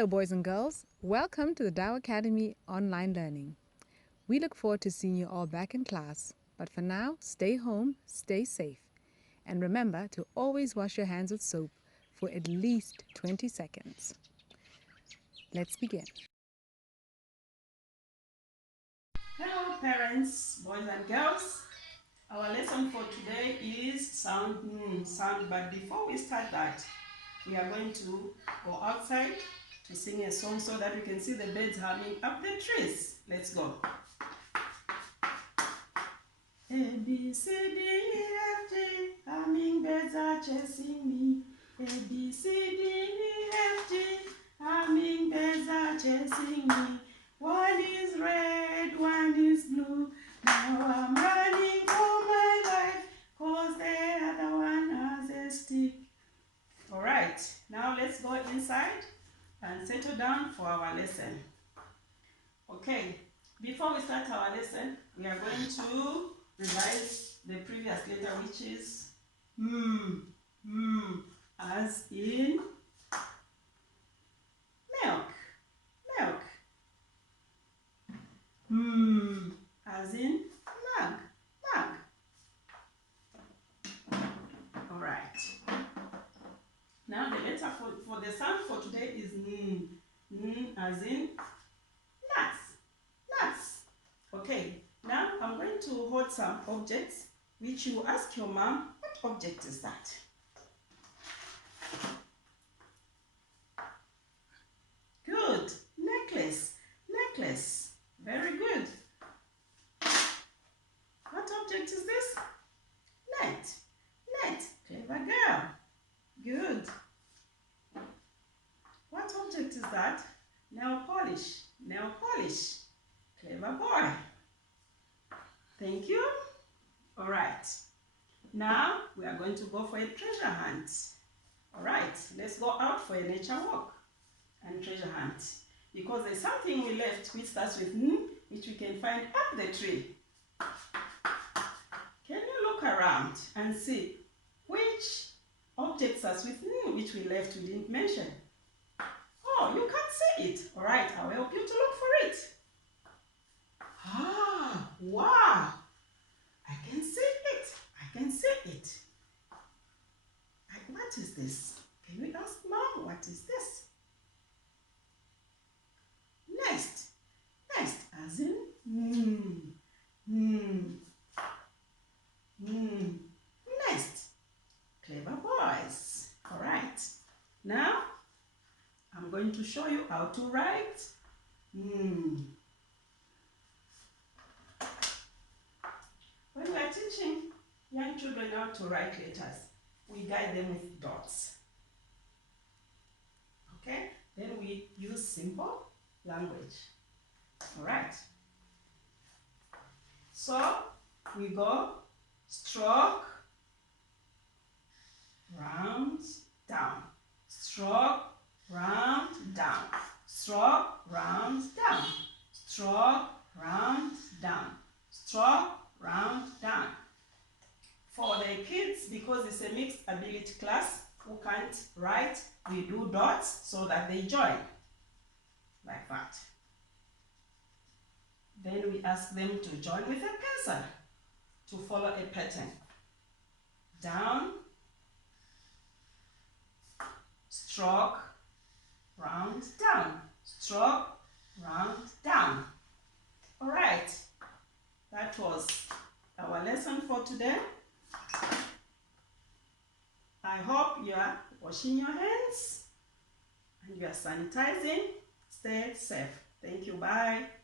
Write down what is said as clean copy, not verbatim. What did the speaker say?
Hello, boys and girls. Welcome to the Dow Academy Online Learning. We look forward to seeing you all back in class. But for now, stay home, stay safe. And remember to always wash your hands with soap for at least 20 seconds. Let's begin. Hello parents, boys and girls. Our lesson for today is sound. But before we start that, we are going to go outside to sing a song so that we can see the birds humming up the trees. Let's go. A, B, C, D, E, F, G, hummingbirds are chasing me. A, B, C, D, E, F, G, hummingbirds are chasing me. One is red, one is blue. Now I'm running for my life, 'cause the other one has a stick. Alright, now let's go inside and settle down for our lesson. Okay, before we start our lesson, we are going to revise the previous letter, which is as in milk, milk. As in mug, mug. Alright. Now the letter for the sound for today is n. N as in nuts, nuts. Okay, now I'm going to hold some objects which you ask your mom, what object is that? Good. Necklace, necklace. Very good. What object is this? Net, net. Clever girl. Good. What object is that? Nail polish, nail polish. Clever boy. Thank you. All right. Now we are going to go for a treasure hunt. All right, let's go out for a nature walk and treasure hunt. Because there's something we left which starts with N, which we can find up the tree. Can you look around and see which object starts with N, which we left, we didn't mention? Oh, you can't see it. All right, I'll help you to look for it. Ah, wow. I can see it. I can see it. What is this? Can we ask Mom, what is this? Nest. Nest as in nest. Clever boys. All right. Now, I'm going to show you how to write When we are teaching young children how to write letters, we guide them with dots. Okay? Then we use simple language. All right. So we go stroke, round, down. Stroke, round, down. Stroke, round, down. Stroke, round, down. Stroke, round, down. For the kids, because it's a mixed ability class who can't write, we do dots so that they join. Like that. Then we ask them to join with a pencil to follow a pattern. Down, stroke, round, down. Stroke, round, down. All right. That was our lesson for today. I hope you are washing your hands and you are sanitizing. Stay safe. Thank you. Bye.